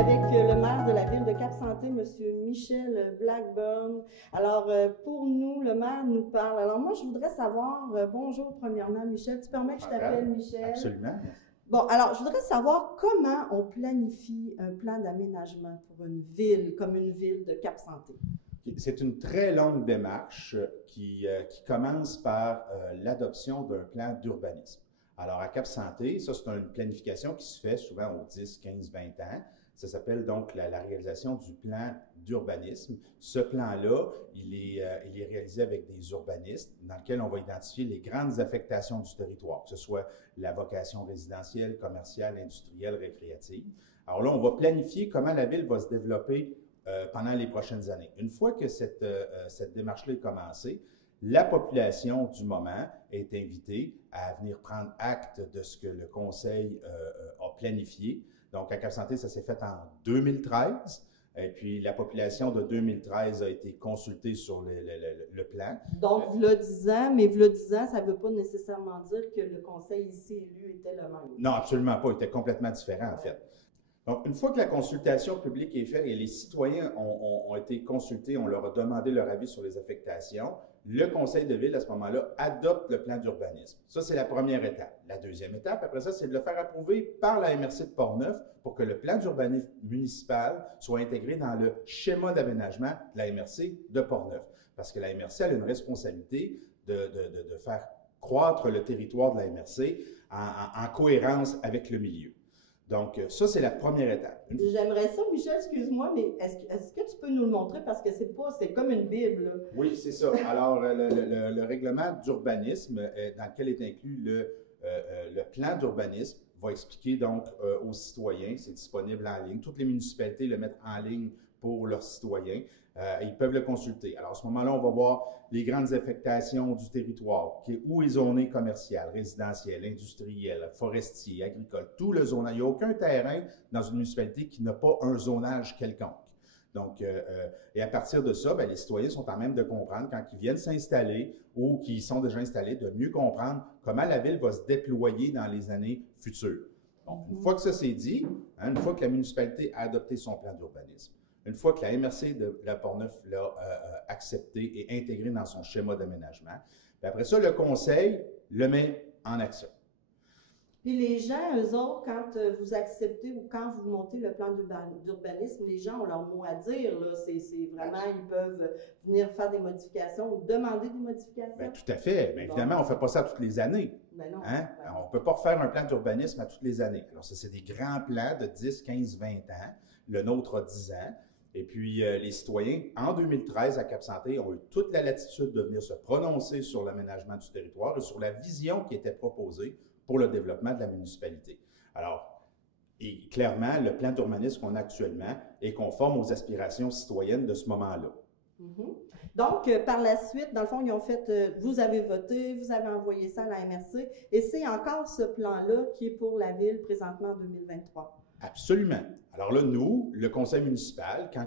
avec le maire de la ville de Cap-Santé, M. Michel Blackburn. Alors, pour nous, le maire nous parle. Alors, moi, je voudrais savoir, bonjour premièrement, Michel, tu permets que je t'appelle Michel? Absolument. Bon, alors, je voudrais savoir comment on planifie un plan d'aménagement pour une ville, comme une ville de Cap-Santé. C'est une très longue démarche qui commence par l'adoption d'un plan d'urbanisme. Alors, à Cap-Santé, ça, c'est une planification qui se fait souvent aux 10, 15, 20 ans. Ça s'appelle donc la réalisation du plan d'urbanisme. Ce plan-là, il est réalisé avec des urbanistes dans lequel on va identifier les grandes affectations du territoire, que ce soit la vocation résidentielle, commerciale, industrielle, récréative. Alors là, on va planifier comment la ville va se développer pendant les prochaines années. Une fois que cette démarche-là est commencée, la population du moment est invitée à venir prendre acte de ce que le conseil a planifié. Donc, à Cap-Santé, ça s'est fait en 2013. Et puis, la population de 2013 a été consultée sur le plan. Donc, v'là 10 ans, mais v'là 10 ans, ça ne veut pas nécessairement dire que le conseil ici élu était le même. Non, absolument pas. Il était complètement différent, en fait. Donc, une fois que la consultation publique est faite et les citoyens ont été consultés, on leur a demandé leur avis sur les affectations, le conseil de ville, à ce moment-là, adopte le plan d'urbanisme. Ça, c'est la première étape. La deuxième étape, après ça, c'est de le faire approuver par la MRC de Portneuf pour que le plan d'urbanisme municipal soit intégré dans le schéma d'aménagement de la MRC de Portneuf. Parce que la MRC a une responsabilité de faire croître le territoire de la MRC en cohérence avec le milieu. Donc, ça, c'est la première étape. J'aimerais ça, Michel, excuse-moi, mais est-ce que tu peux nous le montrer? Parce que c'est comme une Bible, là. Oui, c'est ça. Alors, le règlement d'urbanisme dans lequel est inclus le plan d'urbanisme va expliquer donc aux citoyens, c'est disponible en ligne. Toutes les municipalités le mettent en ligne pour leurs citoyens. Ils peuvent le consulter. Alors, à ce moment-là, on va voir les grandes affectations du territoire, où est zoné commercial, résidentiel, industriel, forestier, agricole, tout le zonage. Il n'y a aucun terrain dans une municipalité qui n'a pas un zonage quelconque. Donc, et à partir de ça, les citoyens sont en même de comprendre, quand ils viennent s'installer ou qui sont déjà installés, de mieux comprendre comment la ville va se déployer dans les années futures. Donc, une fois que ça c'est dit, une fois que la municipalité a adopté son plan d'urbanisme, une fois que la MRC de la Portneuf l'a accepté et intégré dans son schéma d'aménagement, après ça, le conseil le met en action. Puis les gens, eux autres, quand vous acceptez ou quand vous montez le plan d'urbanisme, les gens ont leur mot à dire. C'est vraiment, ils peuvent venir faire des modifications ou demander des modifications. Bien, tout à fait. Bien, évidemment, on ne fait pas ça toutes les années. Ben non, hein? On ne peut pas refaire un plan d'urbanisme à toutes les années. Alors, ça, c'est des grands plans de 10, 15, 20 ans. Le nôtre a 10 ans. Et puis, les citoyens, en 2013, à Cap-Santé, ont eu toute la latitude de venir se prononcer sur l'aménagement du territoire et sur la vision qui était proposée pour le développement de la municipalité. Alors, et clairement, le plan d'urbanisme qu'on a actuellement est conforme aux aspirations citoyennes de ce moment-là. Mm-hmm. Donc, par la suite, dans le fond, ils ont fait, vous avez voté, vous avez envoyé ça à la MRC, et c'est encore ce plan-là qui est pour la ville présentement en 2023. Absolument. Alors là, nous, le conseil municipal, quand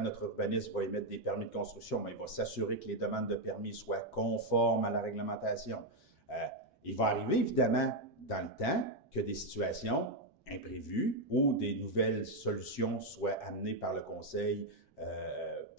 notre urbaniste va émettre des permis de construction, il va s'assurer que les demandes de permis soient conformes à la réglementation. Il va arriver, évidemment, dans le temps, que des situations imprévues ou des nouvelles solutions soient amenées par le conseil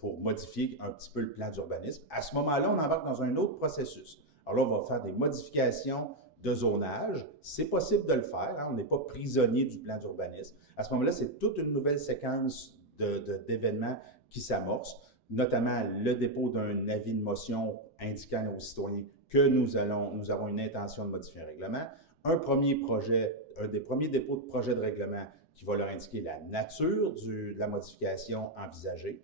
pour modifier un petit peu le plan d'urbanisme. À ce moment-là, on embarque dans un autre processus. Alors là, on va faire des modifications de zonage. C'est possible de le faire. On n'est pas prisonnier du plan d'urbanisme. À ce moment-là, c'est toute une nouvelle séquence d'événements qui s'amorce, notamment le dépôt d'un avis de motion indiquant aux citoyens que nous avons une intention de modifier un règlement, un des premiers dépôts de projet de règlement qui va leur indiquer la nature de la modification envisagée.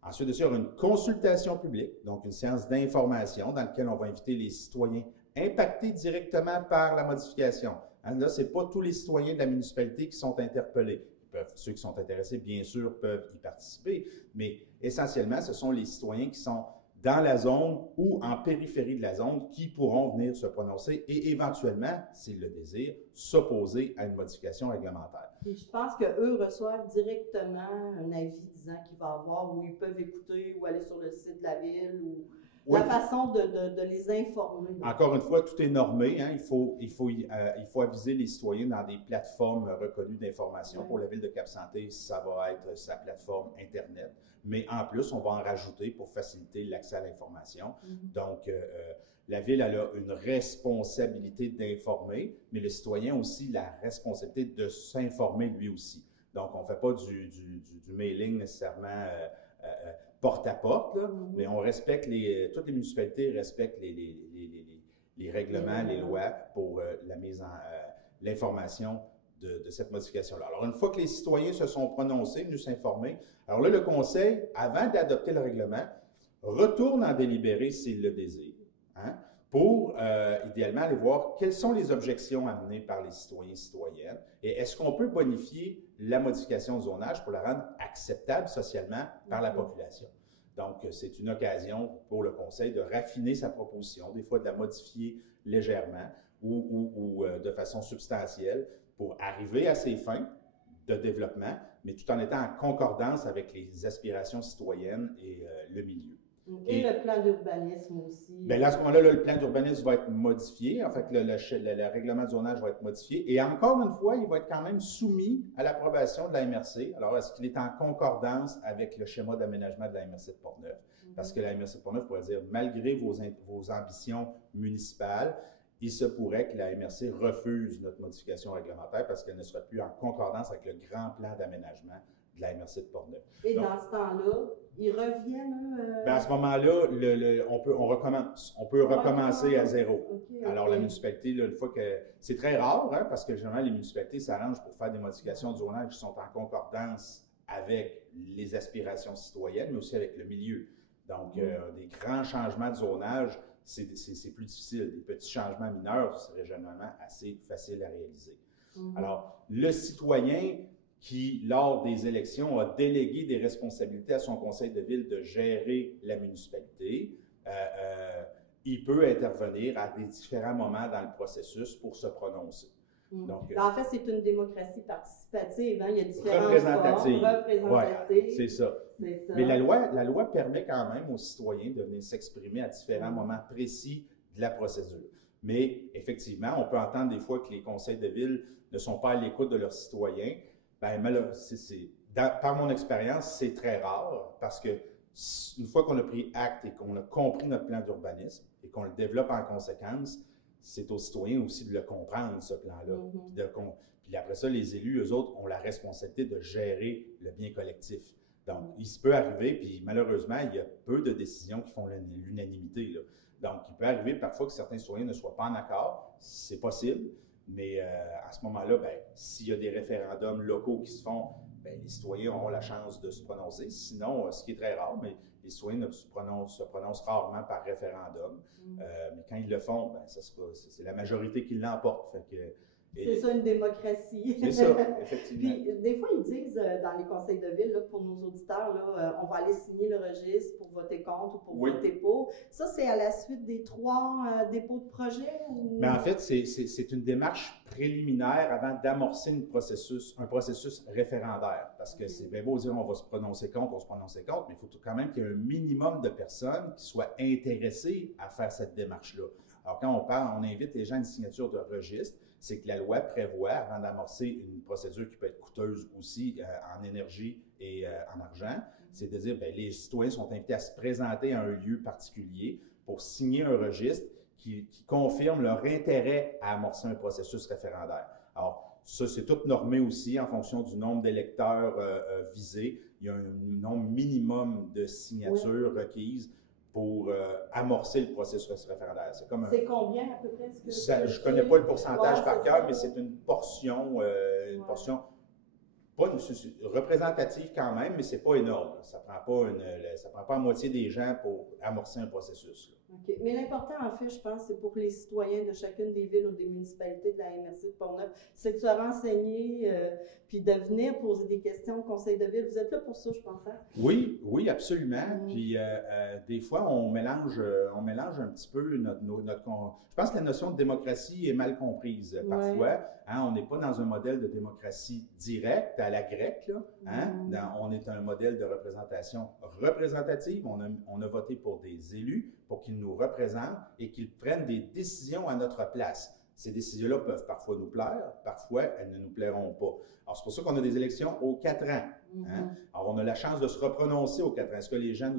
Ensuite de ça, il y aura une consultation publique, donc une séance d'information dans laquelle on va inviter les citoyens impactés directement par la modification. Là, ce n'est pas tous les citoyens de la municipalité qui sont interpellés. Ceux qui sont intéressés, bien sûr, peuvent y participer, mais essentiellement, ce sont les citoyens qui sont dans la zone ou en périphérie de la zone qui pourront venir se prononcer et éventuellement, s'ils le désirent, s'opposer à une modification réglementaire. Et je pense qu'eux reçoivent directement un avis disant qu'il va avoir, ou ils peuvent écouter ou aller sur le site de la ville ou Oui. La façon de les informer. Encore une fois, tout est normé. Hein. Il faut aviser les citoyens dans des plateformes reconnues d'information. Oui. Pour la Ville de Cap-Santé, ça va être sa plateforme Internet. Mais en plus, on va en rajouter pour faciliter l'accès à l'information. Donc, la Ville elle a une responsabilité d'informer, mais le citoyen aussi la responsabilité de s'informer lui aussi. Donc, on ne fait pas du mailing nécessairement porte à porte, là, mais on respecte toutes les municipalités respectent les règlements, les lois pour la mise en l'information de cette modification-là. Alors, une fois que les citoyens se sont prononcés, venus s'informer, alors là, le Conseil, avant d'adopter le règlement, retourne en délibéré s'il le désire, hein, pour idéalement aller voir quelles sont les objections amenées par les citoyens et citoyennes et est-ce qu'on peut bonifier la modification de zonage pour la rendre acceptable socialement par la population. Donc, c'est une occasion pour le Conseil de raffiner sa proposition, des fois de la modifier légèrement ou de façon substantielle pour arriver à ses fins de développement, mais tout en étant en concordance avec les aspirations citoyennes et le milieu. Et le plan d'urbanisme aussi. Bien là, à ce moment-là, le plan d'urbanisme va être modifié. En fait, le règlement de zonage va être modifié. Et encore une fois, il va être quand même soumis à l'approbation de la MRC. Alors, est-ce qu'il est en concordance avec le schéma d'aménagement de la MRC de Portneuf? Parce que la MRC de Portneuf pourrait dire, malgré vos ambitions municipales, il se pourrait que la MRC refuse notre modification réglementaire parce qu'elle ne sera plus en concordance avec le grand plan d'aménagement de la MRC de Portneuf. Et donc, dans ce temps-là, ils reviennent. Ben à ce moment-là, on recommence. On peut recommencer à zéro. Okay. Alors, la municipalité, là, une fois que. C'est très rare, hein, parce que généralement, les municipalités s'arrangent pour faire des modifications de zonage qui sont en concordance avec les aspirations citoyennes, mais aussi avec le milieu. Donc, des grands changements de zonage, c'est plus difficile. Des petits changements mineurs, ce serait généralement assez facile à réaliser. Alors, le citoyen qui, lors des élections, a délégué des responsabilités à son conseil de ville de gérer la municipalité, il peut intervenir à des différents moments dans le processus pour se prononcer. Donc, en fait, c'est une démocratie participative. Hein? Il y a différentes représentative. formes. Représentative. Ouais, c'est ça. Mais la loi permet quand même aux citoyens de venir s'exprimer à différents moments précis de la procédure. Mais effectivement, on peut entendre des fois que les conseils de ville ne sont pas à l'écoute de leurs citoyens. Bien, par mon expérience, c'est très rare parce que une fois qu'on a pris acte et qu'on a compris notre plan d'urbanisme et qu'on le développe en conséquence, c'est aux citoyens aussi de le comprendre, ce plan-là. Puis après ça, les élus, eux autres, ont la responsabilité de gérer le bien collectif. Donc, il se peut arriver, puis malheureusement, il y a peu de décisions qui font l'unanimité. Donc, il peut arriver parfois que certains citoyens ne soient pas en accord, c'est possible. Mais à ce moment-là, s'il y a des référendums locaux qui se font, les citoyens auront la chance de se prononcer. Sinon, ce qui est très rare, mais les citoyens se prononcent rarement par référendum. Mais quand ils le font, c'est la majorité qui l'emporte. C'est ça, une démocratie. C'est ça, effectivement. Puis, des fois, ils disent dans les conseils de ville, là, pour nos auditeurs, là, on va aller signer le registre pour voter contre ou pour voter pour. Ça, c'est à la suite des 3 dépôts de projet? Ou... Mais en fait, c'est une démarche préliminaire avant d'amorcer un processus référendaire. Parce que c'est bien beau dire on va se prononcer contre, mais il faut quand même qu'il y ait un minimum de personnes qui soient intéressées à faire cette démarche-là. Alors, quand on invite les gens à une signature de registre, c'est que la loi prévoit, avant d'amorcer une procédure qui peut être coûteuse aussi en énergie et en argent, c'est de dire, les citoyens sont invités à se présenter à un lieu particulier pour signer un registre qui confirme leur intérêt à amorcer un processus référendaire. Alors, ça, c'est tout normé aussi en fonction du nombre d'électeurs visés. Il y a un nombre minimum de signatures requises pour amorcer le processus référendaire. C'est combien à peu près? Je ne connais pas le pourcentage par cœur, mais c'est une portion, pas représentative quand même, mais c'est pas énorme. Ça prend pas la moitié des gens pour amorcer un processus. OK. OK. Mais l'important, en fait, je pense, c'est pour les citoyens de chacune des villes ou des municipalités de la MRC de Portneuf, c'est de se renseigner, puis de venir poser des questions au conseil de ville. Vous êtes là pour ça, je pense, hein? Oui, oui, absolument. Puis des fois, on mélange un petit peu je pense que la notion de démocratie est mal comprise parfois. Hein, on n'est pas dans un modèle de démocratie directe à la grecque, là, hein? On est un modèle de représentation représentative. On a voté pour des élus pour qu'ils nous représentent et qu'ils prennent des décisions à notre place. Ces décisions-là peuvent parfois nous plaire, parfois elles ne nous plairont pas. Alors, c'est pour ça qu'on a des élections aux 4 ans. Hein? Alors, on a la chance de se reprononcer aux 4 ans. Est-ce que les gens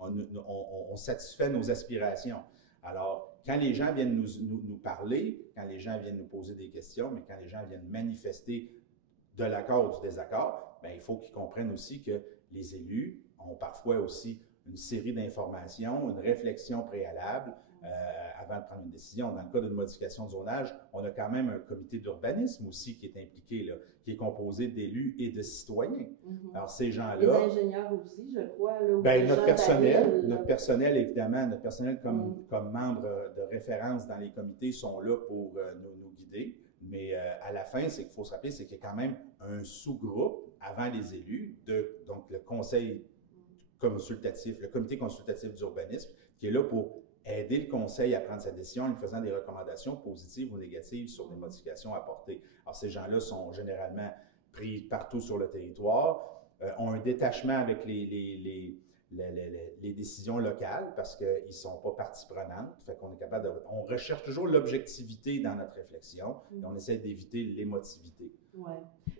ont satisfait nos aspirations? Alors, quand les gens viennent nous parler, quand les gens viennent nous poser des questions, mais quand les gens viennent manifester de l'accord ou du désaccord, bien, il faut qu'ils comprennent aussi que les élus ont parfois aussi une série d'informations, une réflexion préalable avant de prendre une décision. Dans le cas d'une modification de zonage, on a quand même un comité d'urbanisme aussi qui est impliqué, là, qui est composé d'élus et de citoyens. Alors, ces gens-là... Les ingénieurs aussi, je crois. Là, bien, notre personnel, évidemment, notre personnel comme membre de référence dans les comités sont là pour nous guider. Mais à la fin, c'est qu'il faut se rappeler, c'est qu'il y a quand même un sous-groupe avant les élus, donc le conseil consultatif, le comité consultatif d'urbanisme, qui est là pour aider le conseil à prendre sa décision en lui faisant des recommandations positives ou négatives sur des modifications apportées. Alors, ces gens-là sont généralement pris partout sur le territoire, ont un détachement avec les décisions locales parce qu'ils ne sont pas partie prenante. Fait qu'on est capable on recherche toujours l'objectivité dans notre réflexion et on essaie d'éviter l'émotivité. Oui.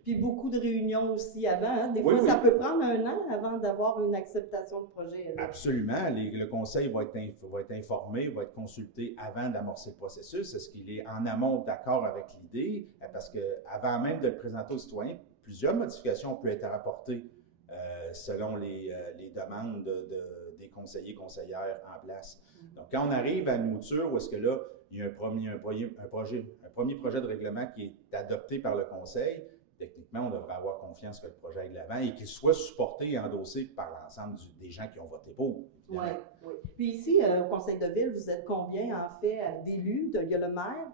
Puis beaucoup de réunions aussi avant. Hein? Des fois, ça peut prendre 1 an avant d'avoir une acceptation de projet. Là. Absolument. Le conseil va être informé, va être consulté avant d'amorcer le processus. Est-ce qu'il est en amont d'accord avec l'idée? Parce qu'avant même de le présenter aux citoyens, plusieurs modifications peuvent être apportées selon les demandes des conseillers et conseillères en place. Donc, quand on arrive à une mouture où est-ce que là, il y a un premier projet de règlement qui est adopté par le conseil, techniquement, on devrait avoir confiance que le projet aille de l'avant et qu'il soit supporté et endossé par l'ensemble des gens qui ont voté pour. Oui, oui. Puis ici, au conseil de ville, vous êtes combien, en fait, d'élus? Il y a le maire?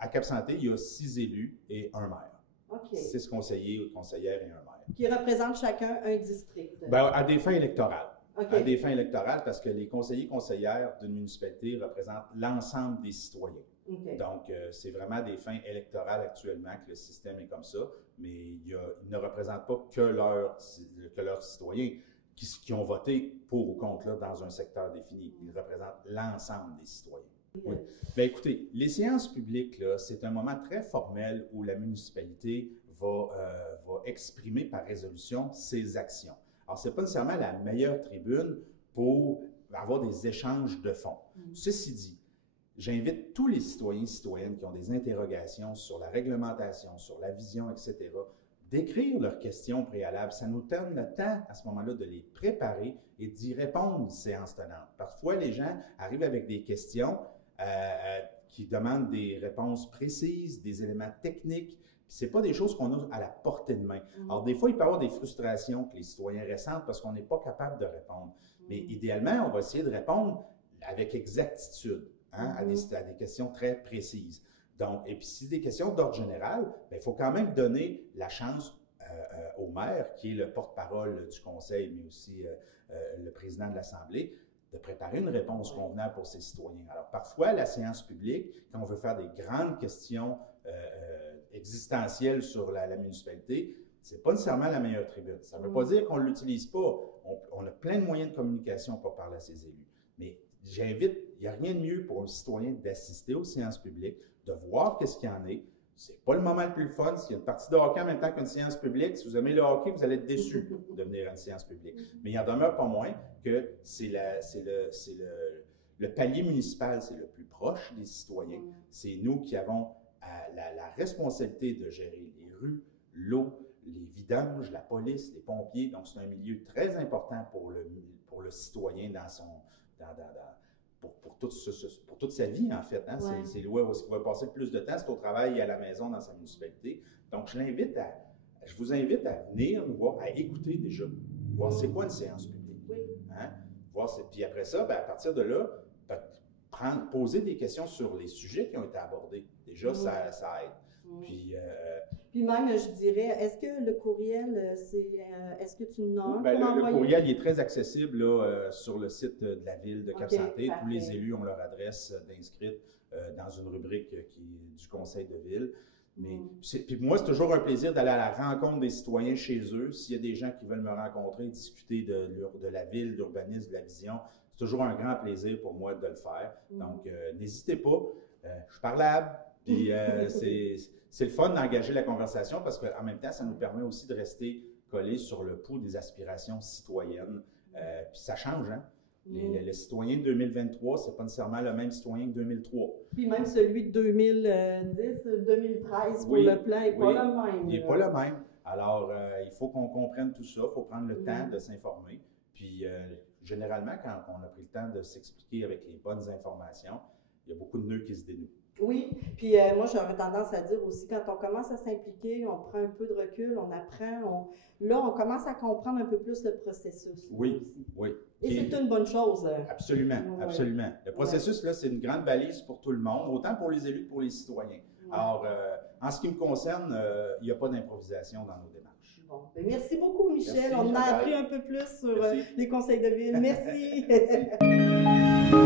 À Cap-Santé, il y a 6 élus et un maire. OK. 6 conseillers ou conseillères et un maire. Qui représentent chacun un district? Bien, à des fins électorales. Okay. À des fins électorales, parce que les conseillers et conseillères d'une municipalité représentent l'ensemble des citoyens. Okay. Donc, c'est vraiment des fins électorales actuellement que le système est comme ça, mais ils ne représentent pas que leurs citoyens qui ont voté pour ou contre là, dans un secteur défini. Ils représentent l'ensemble des citoyens. Oui. Bien, écoutez, les séances publiques, là, c'est un moment très formel où la municipalité va exprimer par résolution ses actions. Alors, ce n'est pas nécessairement la meilleure tribune pour avoir des échanges de fond. Ceci dit, j'invite tous les citoyens et citoyennes qui ont des interrogations sur la réglementation, sur la vision, etc., d'écrire leurs questions préalables. Ça nous donne le temps, à ce moment-là, de les préparer et d'y répondre séance tenante. Parfois, les gens arrivent avec des questions qui demandent des réponses précises, des éléments techniques. Ce n'est pas des choses qu'on a à la portée de main. Alors, des fois, il peut y avoir des frustrations que les citoyens ressentent parce qu'on n'est pas capable de répondre. Mais idéalement, on va essayer de répondre avec exactitude à des questions très précises. Donc, et puis, si c'est des questions d'ordre général, il faut quand même donner la chance au maire, qui est le porte-parole du conseil, mais aussi le président de l'Assemblée, de préparer une réponse convenable pour ses citoyens. Alors, parfois, la séance publique, quand on veut faire des grandes questions existentielles sur la municipalité, ce n'est pas nécessairement la meilleure tribune. Ça ne veut pas dire qu'on ne l'utilise pas. On a plein de moyens de communication pour parler à ses élus. Mais j'invite, il n'y a rien de mieux pour un citoyen d'assister aux séances publiques, de voir qu'est-ce qu'il y en est. C'est pas le moment le plus fun. S'il y a une partie de hockey en même temps qu'une séance publique, si vous aimez le hockey, vous allez être déçu de venir à une séance publique. Mais il en demeure pas moins que c'est le palier municipal, c'est le plus proche des citoyens. C'est nous qui avons la responsabilité de gérer les rues, l'eau, les vidanges, la police, les pompiers. Donc, c'est un milieu très important pour le citoyen pour toute sa vie, en fait. Hein? Ouais. C'est là où il va passer le plus de temps, c'est au travail et à la maison dans sa municipalité. Donc, je vous invite à venir nous voir, à écouter déjà, voir c'est quoi une séance publique. Oui. Hein? Puis après ça, à partir de là, poser des questions sur les sujets qui ont été abordés. Déjà, ça aide. Puis même, je dirais, est-ce que le courriel, est-ce que tu nommes le courriel, il est très accessible là, sur le site de la ville de Cap-Santé. Tous les élus ont leur adresse d'inscrite dans une rubrique du conseil de ville. Mais puis moi, c'est toujours un plaisir d'aller à la rencontre des citoyens chez eux. S'il y a des gens qui veulent me rencontrer, discuter de la ville, de l'urbanisme, de la vision, c'est toujours un grand plaisir pour moi de le faire. Donc, n'hésitez pas. Je suis parlable. Puis c'est le fun d'engager la conversation parce qu'en même temps, ça nous permet aussi de rester collés sur le pouls des aspirations citoyennes. Puis ça change, hein? Le citoyen de 2023, c'est pas nécessairement le même citoyen que 2003. Puis même celui de 2010, 2013 pour le plan n'est pas le même. Il n'est pas le même. Alors, il faut qu'on comprenne tout ça, il faut prendre le temps de s'informer. Puis, généralement, quand on a pris le temps de s'expliquer avec les bonnes informations, il y a beaucoup de nœuds qui se dénouent. Oui, puis moi j'aurais tendance à dire aussi, quand on commence à s'impliquer, on prend un peu de recul, on apprend, là on commence à comprendre un peu plus le processus. Oui. Et c'est une bonne chose. Absolument, absolument. Le processus, là, c'est une grande balise pour tout le monde, autant pour les élus que pour les citoyens. Alors, en ce qui me concerne, il n'y a pas d'improvisation dans nos démarches. Bon, merci beaucoup, Michel. Merci, on a appris un peu plus sur les conseils de ville. Merci. Merci.